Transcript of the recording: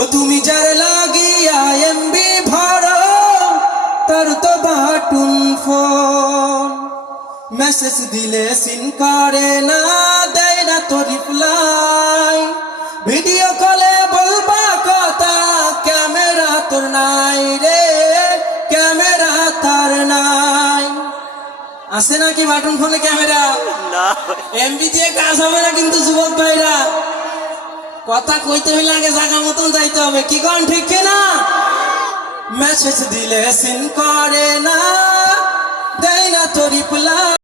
ও তুমি যার লাগিয়া এমবি ভরো তার তো বাটুন ফোন, মেসেজ দিলে সিন করে না, দেয় না তো রিপ্লাই, ভিডিও কলে বলবা কথা, ক্যামেরা তোর নাই রে, ক্যামেরা তার নাই। আছে নাকি বাটন ফোনে ক্যামেরা? এমবি দিয়ে কাজ হবে না কিন্তু যুবক ভাইরা, কথা কইতে হইলে আগে জায়গা মতন যাইতে হবে, কি কোন ঠিক না? মেসেজ দিলে সিন করে না, দেয় না তো রিপ্লাই।